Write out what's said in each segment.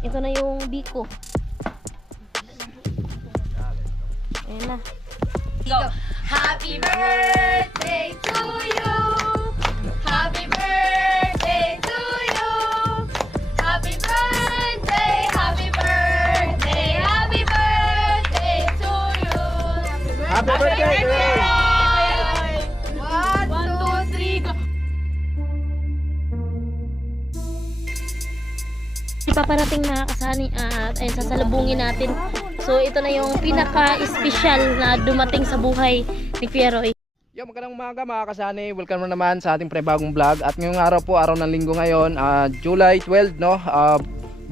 Ito na yung biko. Ayan na. Go. Happy birthday to you. Happy birthday to you. Happy birthday, happy birthday, happy birthday to you. Happy birthday! One, two, three, go. Ipaparating na kasani at ayun, sasalubungin natin. So ito na yung pinaka-espesyal na dumating sa buhay ni Kuya Roy. Yo, magandang umaga mga kasani. Welcome na naman sa ating pre-bagong vlog. At ngayong araw po, araw ng linggo ngayon, July 12, no?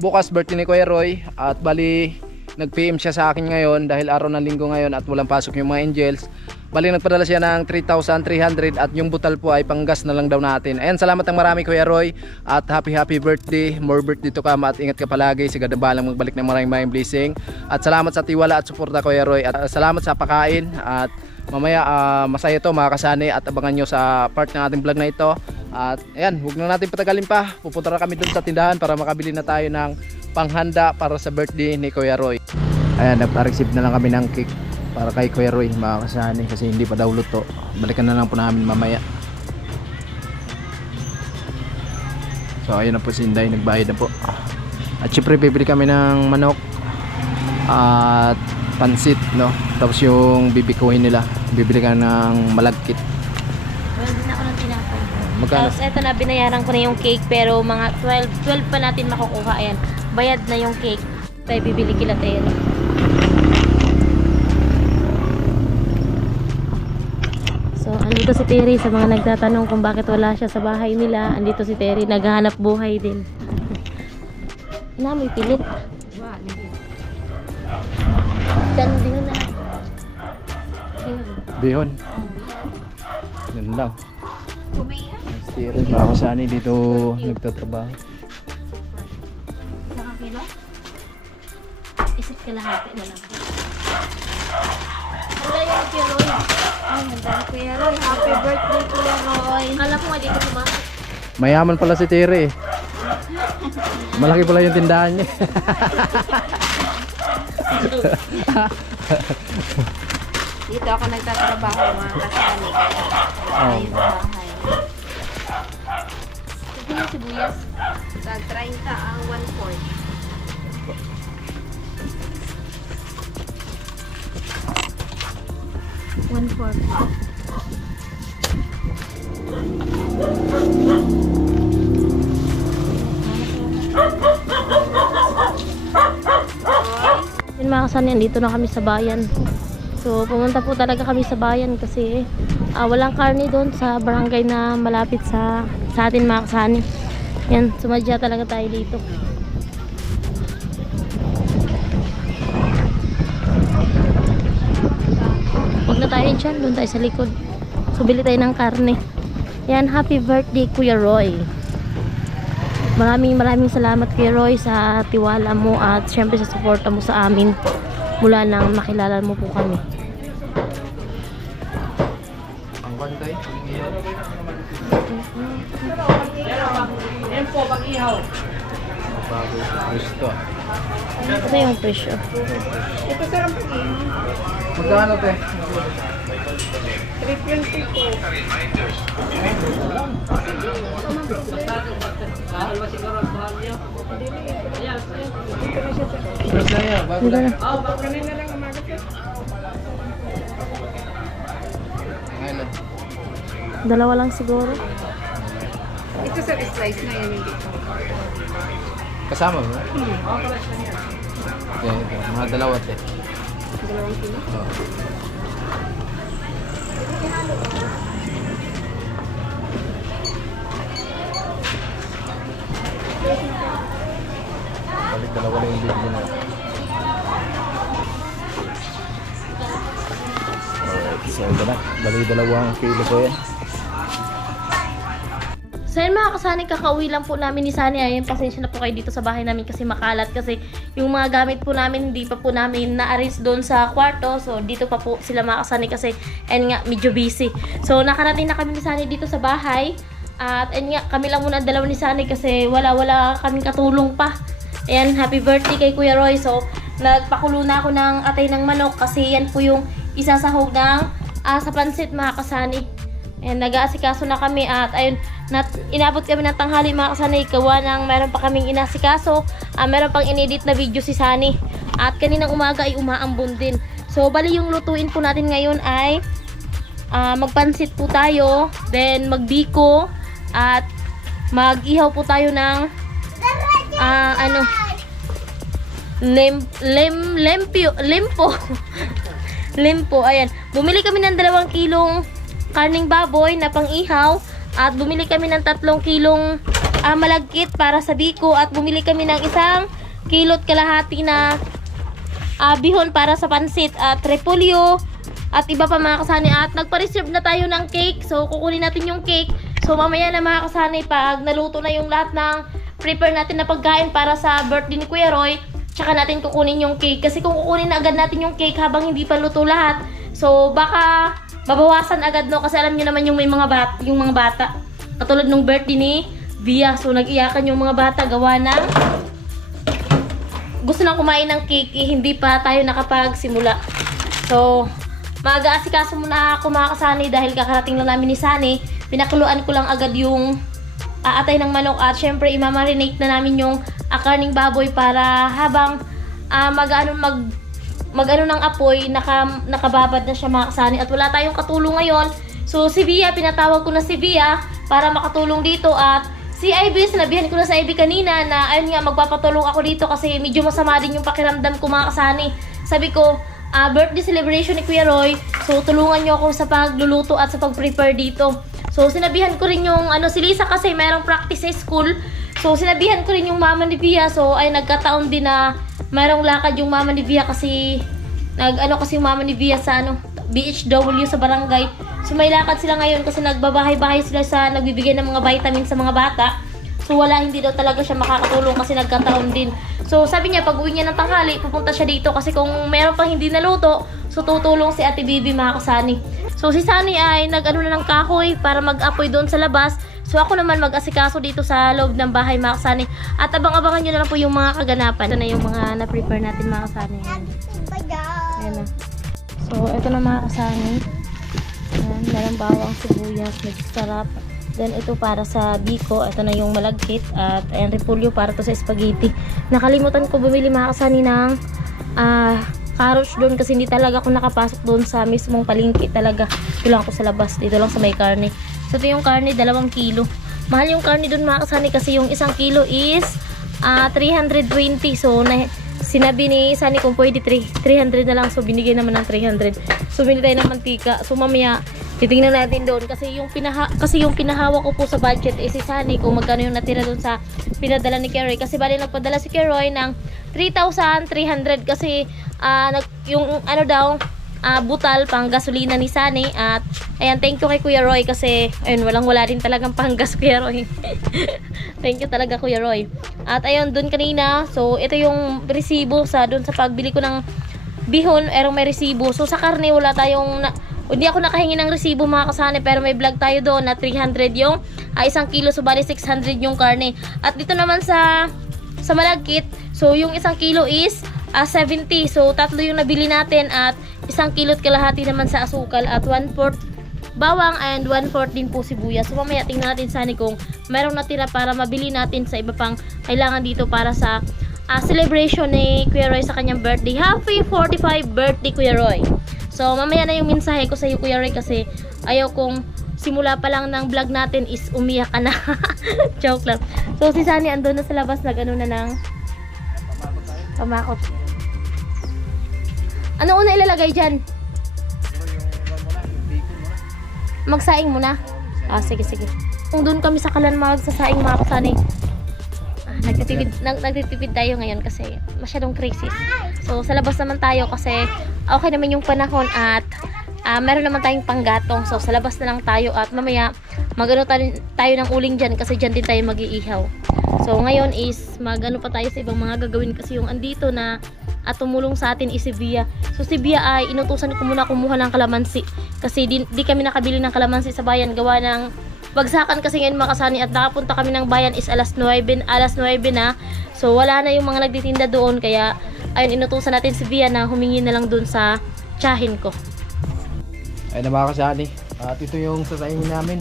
Bukas birthday ni Kuya Roy. At bali, nag-PM siya sa akin ngayon dahil araw ng linggo ngayon at walang pasok yung mga angels. Bali, nagpadala siya ng 3,300 at yung butal po ay panggas na lang daw natin. Ayan, salamat ng marami Kuya Roy. At happy birthday. More birthday to come at ingat ka palagi. Sigad na balang magbalik ng maraming blessing. At salamat sa tiwala at suporta Kuya Roy. At salamat sa pakain. At mamaya masaya to mga kasani at abangan nyo sa part ng ating vlog na ito. At ayan, huwag na natin patagalin pa. Pupunta na kami dun sa tindahan para makabili na tayo ng panghanda para sa birthday ni Kuya Roy. Ayan, nagpa-receive na lang kami ng cake para kay Kuya Roy mga kasani kasi hindi pa daw luto. Balikan na lang po namin mamaya. So ayun na po si Inday, nagbayad na po. At syempre bibili kami ng manok at pansit, no? Tapos yung bibikuhin nila, bibili ka ng malagkit. Well, din ako ng tinapay. Magkano? Tapos eto na, binayaran ko na yung cake pero mga 12 pa natin makukuha. Ayan, bayad na yung cake. Tayo bibili kila tayo. So, andito si Terry sa mga nagtatanong kung bakit wala siya sa bahay nila. Andito si Terry, naghahanap buhay din. Namoy pilit. Dan din na. Bihon. Yan lang. Steering mga kasani dito nagtatrabaho. Saka kilo? Isip ka lahati na lang. Wala yung Kuya Roy. Ay, handa ni Kuya Roy. Happy birthday Kuya Roy. Kala ko nga dito sumakit. Mayaman pala si Terry. Malaki pala yung tindahan niya. Dito ako nagtatrabaho mga kasani. Kaya sa bahay. Ito yung sibuyas. Sa 30 ang 1/4. One-fourth. Yun mga kasani, dito na kami sa bayan. So pumunta po talaga kami sa bayan kasi walang karne doon sa barangay na malapit sa atin mga kasani. Yan, sumadya talaga tayo dito. Huwag na tayo dyan, doon tayo sa likod. So bili tayo ng karne. Yan, happy birthday Kuya Roy. Maraming salamat Kuya Roy sa tiwala mo at syempre sa suporta mo sa amin mula nang makilala mo po kami. Ang bantay, bago gusto. Ito yung presyo. Magkano te? 320 po. First na yan, bago lang. Kanina lang umaga sir. Ngayon lang. Dalawa lang siguro. Ito sir, slice na yan hindi. Kasama mo? Okay, ito. Mga dalawa te. 2 kilo. Oh. Balik dalawa lang yung bibili na. Alright, so ito na. Balik dalawang kilo ko yan. So yun mga kasani, kakauwi lang po namin ni Sunny. Ayun, pasensya na po kayo dito sa bahay namin kasi makalat. Kasi yung mga gamit po namin, hindi pa po namin na-arrange doon sa kwarto. So dito pa po sila mga kasani kasi ayun nga, medyo busy. So nakarating na kami ni Sunny dito sa bahay. At ayun nga, kami lang muna ang dalawa ni Sunny kasi wala kaming katulong pa. Ayan, happy birthday kay Kuya Roy. So, nagpakulo na ako ng atay ng manok kasi yan po yung isasahog ng sa pansit mga kasani. Ayan, nag-aasikaso na kami at ayun, inabot kami ng tanghali mga kasani. Gawa ng meron pa kaming inasikaso. Meron pang inedit na video si Sunny. At kaninang umaga ay umaambon din. So, bali yung lutuin po natin ngayon ay magpansit po tayo. Then, magbiko. At mag-ihaw po tayo ng lempo. Ayan. Bumili kami ng 2 kilong karning baboy na pang-ihaw. At bumili kami ng 3 kilong malagkit para sa biko. At bumili kami ng 1 kilot kalahati na bihon para sa pansit. At repolyo. At iba pa mga kasani. At nagpa-reserve na tayo ng cake. So, kukunin natin yung cake. So, mamaya na mga kasani, pag naluto na yung lahat ng prepare natin na pagkain para sa birthday ni Kuya Roy, tsaka natin kukunin yung cake. Kasi kung kukunin na agad natin yung cake habang hindi pa luto lahat, so baka mabawasan agad, no? Kasi alam niyo naman yung may mga bata. Katulad nung birthday ni Bia. So nag-iyakan yung mga bata gawa ng gusto nang kumain ng cake, hindi pa tayo nakapagsimula. So mag-aasikaso muna ako mga kasani dahil kakarating lang namin ni Sunny. Pinakuluan ko lang agad yung atay ng manok at syempre imamarinate na namin yung karning baboy para habang mag-ano ng apoy, nakababad na siya mga kasani at wala tayong katulong ngayon. So si Bia, pinatawag ko na si Bia para makatulong dito at si Ivy, sinabihan ko na sa Ivy kanina na ayun nga magpapatulong ako dito kasi medyo masama din yung pakiramdam ko mga kasani. Sabi ko, birthday celebration ni Kuya Roy, so tulungan nyo ako sa pagluluto at sa pag-prepare dito. So sinabihan ko rin yung si Lisa kasi mayroong practice sa school. So sinabihan ko rin yung mama ni Bia. So ay nagkataon din na mayroong lakad yung mama ni Bia kasi kasi yung mama ni Bia sa BHW sa barangay. So may lakad sila ngayon kasi nagbabahay-bahay sila sa nagbibigay ng mga vitamin sa mga bata. So wala, hindi daw talaga siya makakatulong kasi nagkataon din. So sabi niya pag uwi niya ng tanghali, pupunta siya dito kasi kung meron pang hindi naluto, so tutulong si Ate Bibi mga kasani. So si Sunny ay na ng kahoy para mag-apoy doon sa labas. So ako naman mag-asikaso dito sa loob ng bahay mga kasani. At abang-abangan nyo na lang po yung mga kaganapan. Ito na yung mga na-prepare natin mga kasani. Ayan na. So ito na mga kasani. Ayan, meron bawang, sibuyas, nagsarap. Then ito para sa biko, ito na yung malagkit. At ayan, repolyo para to sa spaghetti. Nakalimutan ko bumili mga kasani ng carrots doon kasi hindi talaga ako nakapasok doon sa mismong palengke talaga. Ito lang ako sa labas, dito lang sa may karne. So ito yung karne, 2 kilo. Mahal yung karne doon mga kasani kasi yung 1 kilo is 320. So sinabi ni Sunny kung pwede 300 na lang. So binigay naman ng 300. So binili tayo ng mantika. So mamaya titingnan natin doon kasi yung pinahawak ko po sa budget is si Sunny kung magkano yung natira doon sa pinadala ni Keroy. Kasi bali nagpadala si Keroy ng 3,300 kasi yung butal pang gasolina ni Sunny. At ayan, thank you kay Kuya Roy kasi ayun, wala din talagang panggas Kuya Roy. Thank you talaga Kuya Roy. At ayun, dun kanina, so ito yung resibo dun sa pagbili ko ng bihon, erong may resibo. So sa karne wala tayong hindi ako nakahingi ng resibo mga kasani, pero may vlog tayo doon na 300 yung 1 kilo, so bali 600 yung karne. At dito naman sa malagkit, so yung 1 kilo is 70. So tatlo yung nabili natin at 1 kilo't kalahati naman sa asukal at 1/4 bawang and 1/4 din po sibuyas. So mamaya tingnan natin Sunny kung merong natira para mabili natin sa iba pang kailangan dito para sa celebration ni Kuya Roy sa kanyang birthday. Happy 45 birthday Kuya Roy. So mamaya na yung mensahe ko sa iyo Kuya Roy kasi ayaw kong simula pa lang ng vlog natin is umiyak ka na. Joke lang. So si Sunny andun na sa labas, nag-ano na ng pamakot. Ano una ilalagay dyan? Magsaing muna? Sige. Kung doon kami sa kalan magsasaing mga kasani. Nagtitipid tayo ngayon kasi masyadong crisis. So sa labas naman tayo kasi okay naman yung panahon at meron naman tayong panggatong. So sa labas na lang tayo at mamaya magano tayo ng uling dyan kasi dyan din tayo mag-iihaw. So ngayon is magano pa tayo sa ibang mga gagawin kasi yung andito na at tumulong sa atin is si Bia. So si Bia ay inutusan ko muna kumuha ng kalamansi kasi di kami nakabili ng kalamansi sa bayan gawa ng bagsakan kasi ngayon mga kasani at nakapunta kami ng bayan is alas 9 na. So wala na yung mga nagtitinda doon kaya ayun inutusan natin si Bia na humingi na lang doon sa tsahin ko. Ayun na mga kasani. At ito yung sasaingin namin.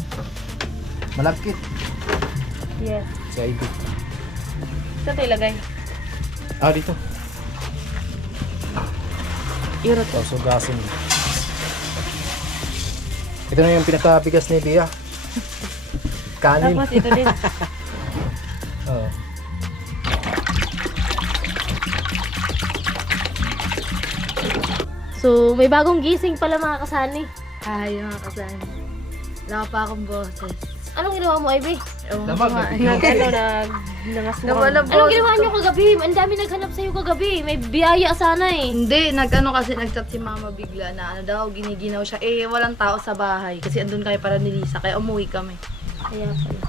Malagkit. Yes. Sa ID. Saan tayo ilagay? Ah, dito. Iro to. Sugasin. Ito na yung pinakabigas ni Bia. Kanin. Tapos ito din. Oo. So may bagong gising pala mga kasani. Ay, mga kasani. Wala pa akong boses. Anong ginawa mo, Ivy? Damag. Nawala Anong ginawa niyo kagabi? Ang dami naghanap sa'yo kagabi. May biyaya sana eh. Hindi, kasi nag-chat si mama bigla na ano daw, giniginaw siya. Eh, walang tao sa bahay. Kasi andun kami para ni Lisa, kaya umuwi kami. Kaya pala.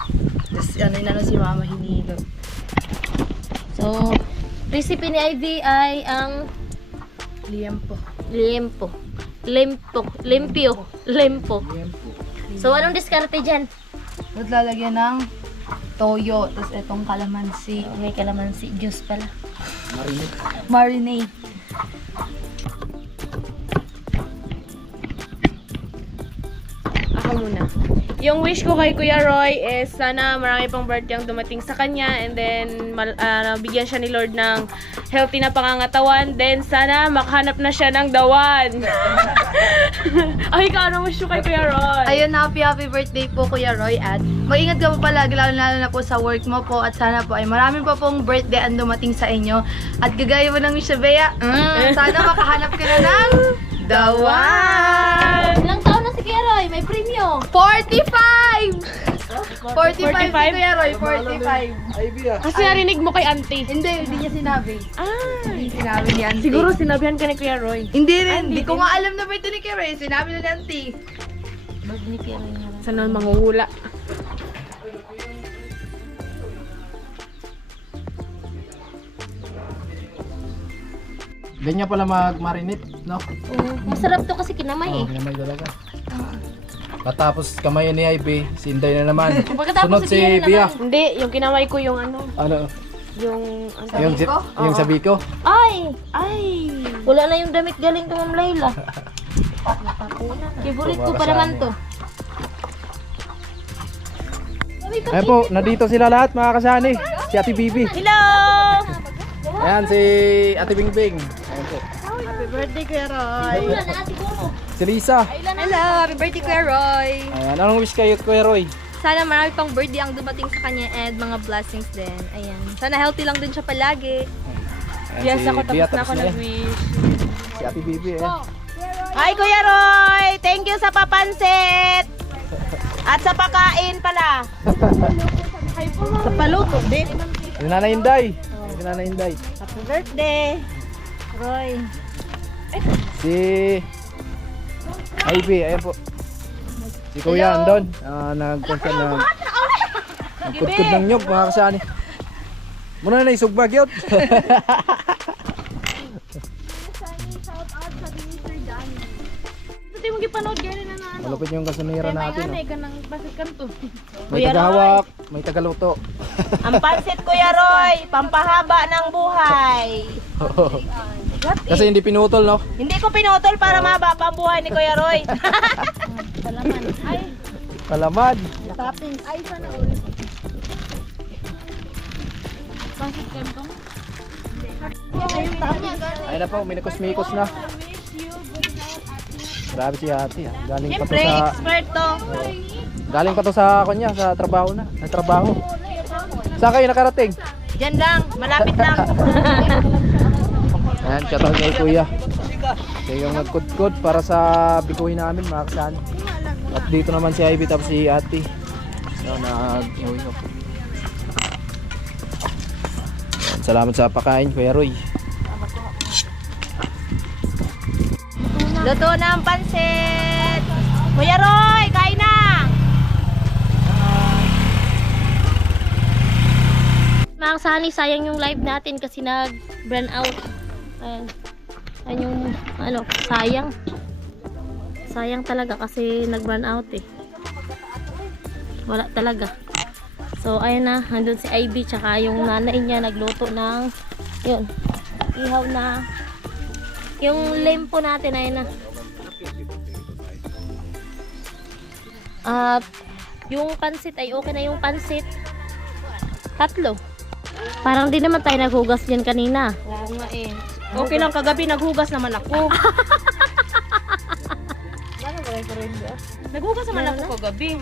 Tapos inano si mama, hinilo. So, recipe ni Ivy ay ang Liempo. lempo. So, anong diskarte dyan? At lalagyan ng toyo, tapos etong kalamansi. May kalamansi, juice pala. Marinade. Ako muna. Yung wish ko kay Kuya Roy is sana marami pang birthday ang dumating sa kanya and then bigyan siya ni Lord ng healthy na pangangatawan. Then sana makahanap na siya ng dawan. Ay, ano wish ko kay Kuya Roy? Ayun, happy birthday po Kuya Roy at mag-ingat ka po palagi lalo na po sa work mo po at sana po ay marami pa pong birthday ang dumating sa inyo at gagaya mo ng Miss Bea, sana makahanap ka na ng dawan! Ilang taon na si Kuya Roy? May premyo. 45! 45 si 45? Kuya Roy, 45. Ay, Bia. Kasi narinig mo kay auntie. Hindi niya sinabi. Hindi sinabi ni auntie. Siguro sinabihan ka ni Kuya Roy. Hindi rin, hindi ko nga alam na birthday ni Kuya Roy, sinabi na ni auntie. Birthday ni Kuya Roy nga. Sana manguhula. Ganyan pala mag-marinate, no? Masarap to kasi kinamay eh. Kinamay talaga. Tapos kamay ni Ivy, si Inday na naman. Pagkatapos Sunod si si Bia na Bia. Hindi, yung kinamay ko yung ano, Ano? yung Yung sabi ko. Ay! ay. Wala na yung damit galing kay Ma'am Layla. Favorite ko pa naman to. Ayan po, nandito sila lahat mga kasani. Si Ate Bibi. Hello! Ayan si Ate Bingbing. Ayan po. Happy birthday, Kuya Roy. Wala na siguro. Si Lisa. Hello, happy birthday Kuya Roy! Ayan, anong wish kayo Kuya Roy? Sana marami pang birthday ang dumating sa kanya and mga blessings din. Ayan. Sana healthy lang din siya palagi. Ayan, Yes, si ako Bia, tapos na ako yan. nag-wish. Si Ate Bibi. Ayan. Hi, Kuya Roy! Thank you sa papansit! At sa pakain pala. Sa paluto din. Si Nanay Inday. Si Nanay Inday. Happy birthday, Roy. Si Ivy. Ayan po. Si Kuya andon. Nagkonsan na nagkudkod ng nyog mga kasani. Muna na isugbag yun. Ito yung gipanood gano'n na ano. Malupit yung kasunira natin. May Oh. ka ng basit kanto. May tagahawak, may tagaluto. Ang pansit, Kuya Roy, pampahaba ng buhay. Kasi hindi pinutol, no? Hindi ko pinutol para mahaba pa ang buhay ni Kuya Roy. Kalamad. Ayun na po, minikos-mikos na. Grabe si ate. Ah. Galing pa to Siyempre, sa expert to. galing pa to sa kanya, sa trabaho na. Nagtrabaho. Saan kayo nakarating? Diyan lang, malapit lang. Ayan, shoutout kay Kuya. Siya yung nagkudkod para sa bikuhin namin, mga kasani. At dito naman si Ivy tapos si ate. So, nag-uwi ko. Ayan, salamat sa pakain, Kuya Roy. Luto na ang pansit. Kuya Roy, kain na. Mga kasani, sayang yung live natin kasi nag-burn out. Ayan. Ayan yung, ano, sayang. Sayang talaga kasi nag-burn out eh. Wala talaga. So, ayun na. Nandun si Ivy. Tsaka yung nanay niya nagluto ng yun. Ihaw na. Yung lempo natin, ayun na. At yung pansit ay okay na yung pansit. 3. Parang di naman tayo naghugas dyan kanina. Oo nga eh. Okay lang, kagabi naghugas naman ako. Naghugas naman ako kagabi.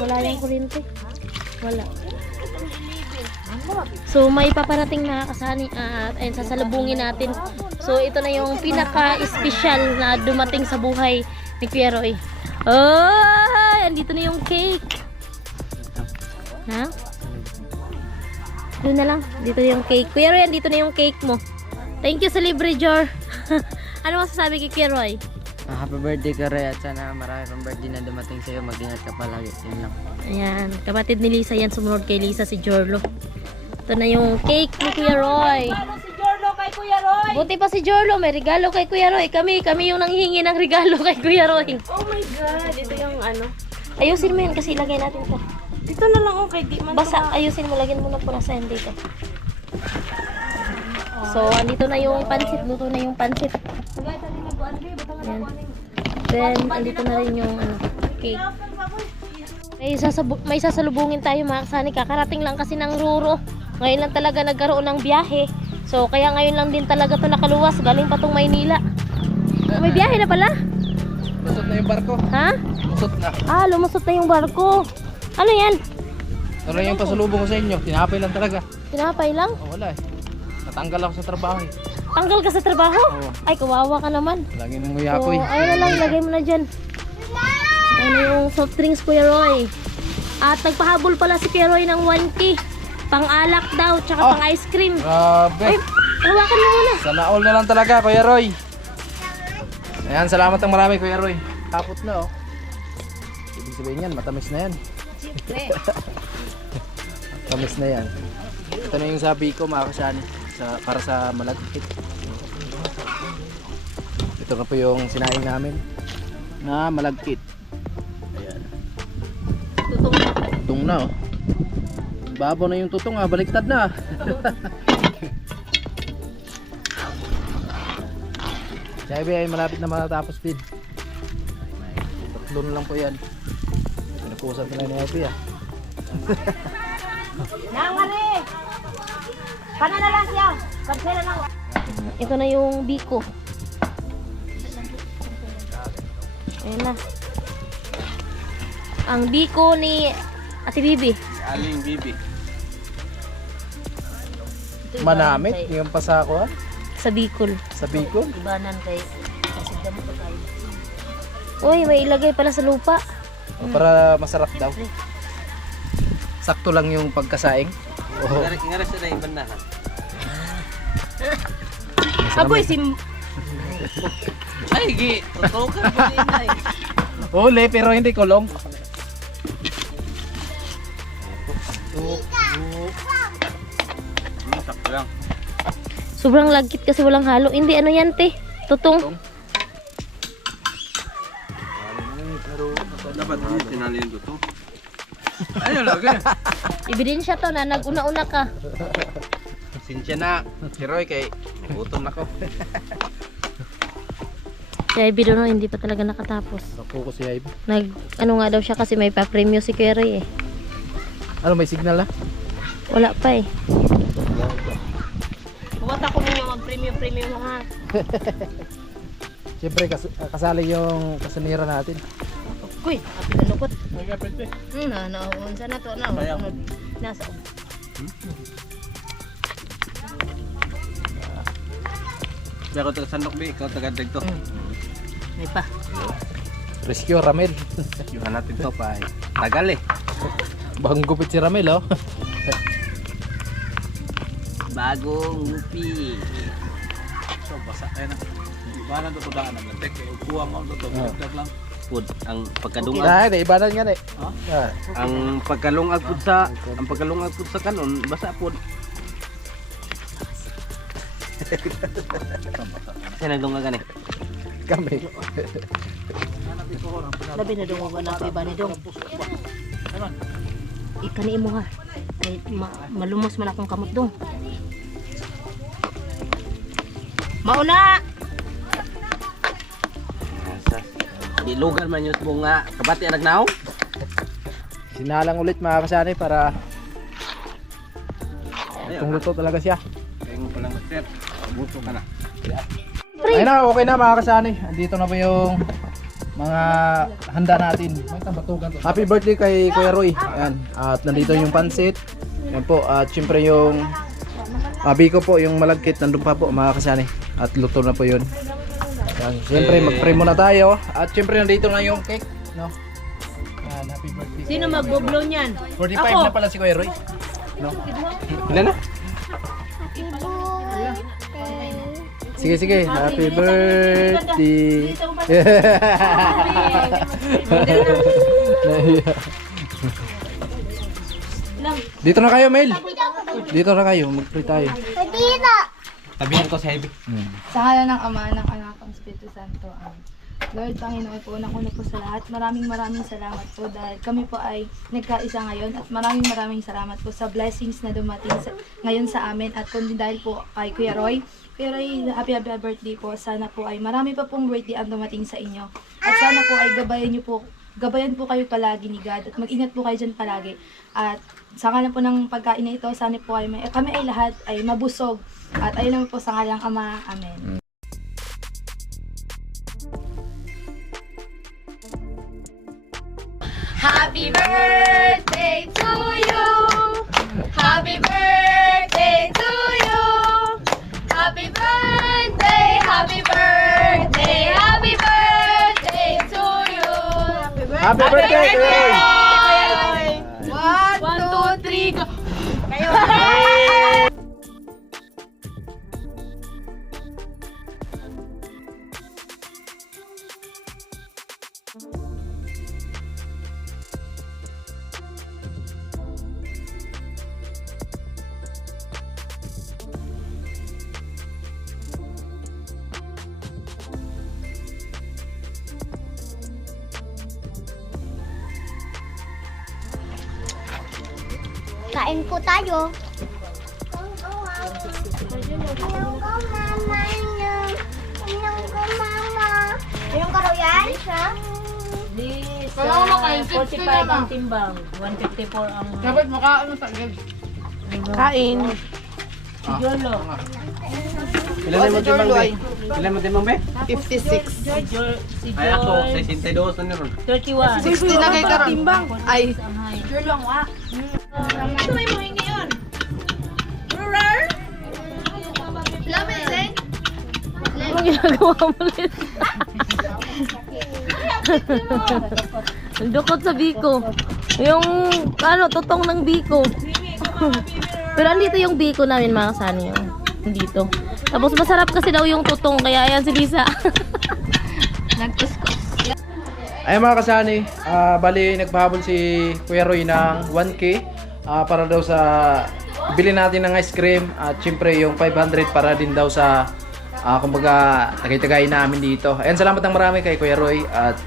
Wala yung kuryente. Wala. So may paparating na kasani at ayun, sasalubungin natin. So ito na yung pinaka-special na dumating sa buhay ni Kuya Roy. Oh, andito na yung cake. Ha? Doon na lang. Dito na yung cake. Kuya Roy, andito na yung cake mo. Thank you sa libre, Jor. Ano masasabi kay Kuya Roy? Happy birthday ka, Ray, at sana marami pang birthday na dumating sa'yo. Mag-ingat ka palagi. Yun lang. Ayan, kapatid ni Lisa yan. Sumunod kay Lisa si Jorlo. Ito na yung cake ni Kuya Roy. Si Jorlo kay Kuya Roy. Buti pa si Jorlo, may regalo kay Kuya Roy. Kami yung nanghihingi ng regalo kay Kuya Roy. Oh my God, ito yung ano. Ayusin mo yun kasi ilagay natin ito. Dito na lang okay, di man Basta ayusin mo, lagyan mo na po nasa yan dito. So, andito na yung pansit. Luto na yung pansit. Ayan. Then, andito na rin yung cake. May sasalubungin tayo mga kasani. Kakarating lang kasi ng Ruro. Ngayon lang talaga nagkaroon ng biyahe. So, kaya ngayon lang din talaga to nakaluwas. Galing pa tong Maynila. May biyahe na pala? Lusot na yung barko. Ha? Lusot na. Ah, lumusot na yung barko. Ano yan? Ano yung pasalubong ko sa inyo? Tinapay lang talaga. Tinapay lang? Oh, wala eh. Natanggal ako sa trabaho eh. Tanggal ka sa trabaho? Oo. Ay, kawawa ka naman. Lagi nang nguya So, ako eh. ayun na lang, ilagay mo na dyan. Ayun yung soft drinks, Kuya Roy. At nagpahabol pala si Kuya Roy ng 1K. Pang-alak daw, tsaka Oh. pang-ice cream. Grabe. Ay, hawakan mo muna. Sana all na lang talaga, Kuya Roy. Ayan, salamat ang marami, Kuya Roy. Tapos na oh. Ibig sabihin yan, matamis na yan. Matamis na yan. Ito na yung sabi ko, mga kasani. Para sa malagkit. Ito na po yung sinaing namin na malagkit. Ayan. Tutong na oh. Babaw na yung tutong ah, baliktad na. Sabi ay malapit na matatapos din. Tatlo na lang po yan. Pinapusan nila ni Happy ah. Ito na yung biko. Ayan na. Ang biko ni Ate Bibi. Aling Bibi. Manamit yung pasako ah. Sa Bicol. Sa Bicol. Ibanan kay kasigdam ko tayo. Uy, may ilagay pala sa lupa. O, para masarap daw. Sakto lang yung pagkasaing. Oh. Ngaras na iban na ha. Aboy, Ay, gi. Totoo ka po din ay. Uli pero hindi kulong. Sakto lang. Sobrang lagkit kasi walang halo. Hindi, ano yan, te? Tutong. Dapat din tinali yung totoo. Ayun lagi. Ebidensya to na nag-una-una ka. Sinsya na. Si Roy kay gutom na ko. Si Ivy doon, hindi pa talaga nakatapos. Naku ko si Ivy. Ano nga daw siya kasi may pa-premyo si Kuya Roy eh. Ano may signal ah? Wala pa eh. Huwag ako ninyo mag-premium ha. Siyempre kasali yung kasanira natin. Kuy, api ka lukot. Unsa na to na. Nasa. Kaya ako taga Sandok Bay, ikaw taga Dagto. May pa. Rescue Ramel. Yung natin to pa. Tagal eh. Bagong gupit si Ramel oh. Bagong lupi. So, basa tayo na. Hindi ba na ito daan ng lantek? Kaya kuha mo ito. Lantek lang. Pud ang pagkadungag. Dahil ibanan nga eh. Ha? Ah. Ang pagkalungag pud sa kanon basa pud. Yan ang dunga gani. Kami. Labi na dong ba na iba ni dong. Ikani mo ha. Ay, malumos man akong kamot dong. Mauna! Dilugan man yung bunga. Kabati nagnaw? Sinalang ulit mga kasanay para kung luto talaga siya. Kaya mo palang master. Buto ka na. Ayun na, okay na mga kasanay. Andito na po yung mga handa natin. Happy birthday kay Kuya Roy. Ayan. At nandito yung pansit. Ayan po. At syempre yung biko po, yung malagkit nandun pa po mga kasanay. At luto na po yun. Ayan. Syempre mag-pray muna tayo. At syempre nandito na yung cake. No? Ayan, happy birthday. Sino magbo-blow niyan? 45 na pala si Kuya Roy. No? Ilan na? Sige, sige. Happy birthday. Dito na kayo, Mel. Dito na kayo. Mag-pray tayo. Tabihan ko sa heavy. Sa ngalan ng Ama, ng Anak, ng Espiritu Santo. Amen. Lord, Panginoon po, unang-una po sa lahat, maraming salamat po dahil kami po ay nagkaisa ngayon at maraming salamat po sa blessings na dumating ngayon sa amin at kundi dahil po kay Kuya Roy. Kuya Roy, happy birthday po. Sana po ay marami pa pong birthday ang dumating sa inyo. At sana po ay gabayan po kayo palagi ni God at mag-ingat po kayo dyan palagi. At sa ngalan po ng pagkain na ito, sana po ay kami ay lahat ay mabusog. At ayun naman po sa ngalan ng Ama. Amen. Happy birthday to you. Happy birthday to you. Happy birthday, happy birthday, happy birthday to you. Happy birthday, Kuya Roy. 1, 2, 3, go. Kain po tayo. Ilang karo yan? Kaya ako makain, 60 naman. timbang. 154 ang Dapat makain mo sa gil. Kain. Jolo. Ilan mo timang be? Ilan mo timang be? 56. Si Ay ako, 62 na niron. 31. 60 na kay karon. Ay, Ito may muhingi yun. Anong ginagawa mo, Liz? Ang dukot sa biko. Yung, tutong ng biko. Pero andito yung biko namin mga kasani yun. Andito. Tapos masarap kasi daw yung tutong, kaya ayan si Lisa. Nagkuskus. Ayun mga kasani, bali nagpahabol si Kuya Roy ng 1K para daw sa bili natin ng ice cream at syempre yung 500 para din daw sa kumbaga tagay-tagay namin dito. Ayan, salamat ng marami kay Kuya Roy at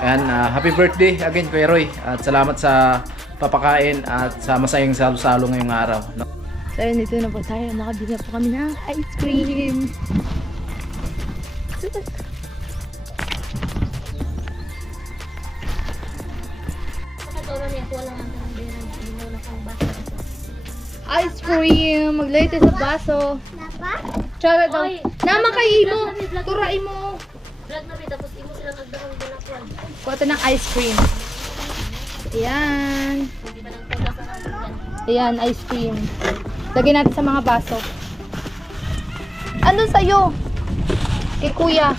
ayan, happy birthday again Kuya Roy at salamat sa papakain at sa masayang salo-salo ngayong araw. No? so yun, dito na po tayo. Nakabili na po kami ng ice cream. Ice cream! Maglagay tayo sa baso. Tsara daw. Naman kayo mo! Turai mo! Vlog na rin, tapos imo sila nagdahong dalakuan. Kuha tayo ng ice cream. Ayan. Ayan, ice cream. Lagyan natin sa mga baso. Andun sa'yo? Kay kuya.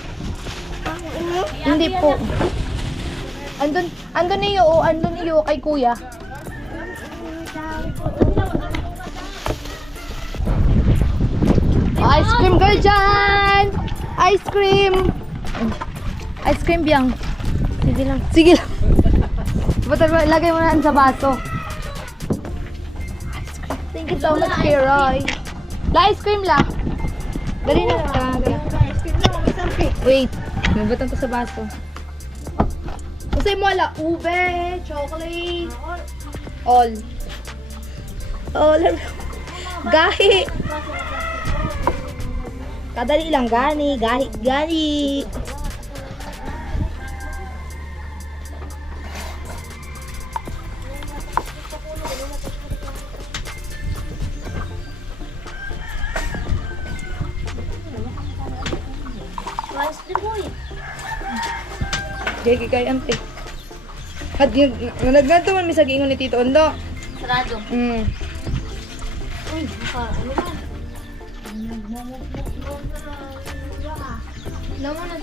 Hindi po. Andun niyo, oh. Andun niyo kay kuya. Oh, ice cream girl dyan! Ice cream! Ice cream biyang. Sige lang. Sige lang. Lagay mo na sa baso. Thank you so much, Kuya Roy. La ice cream la. Dali na lang. Wait. Nabutang to sa baso. Usay mo ala, ube, chocolate, all. Gahi. Kadali lang gani, gani. Rice the boy. Gagi kay ante. At nagganto man mi sa giingon ni Tito Ondo. Sarado. Uy, ano ba? Naman na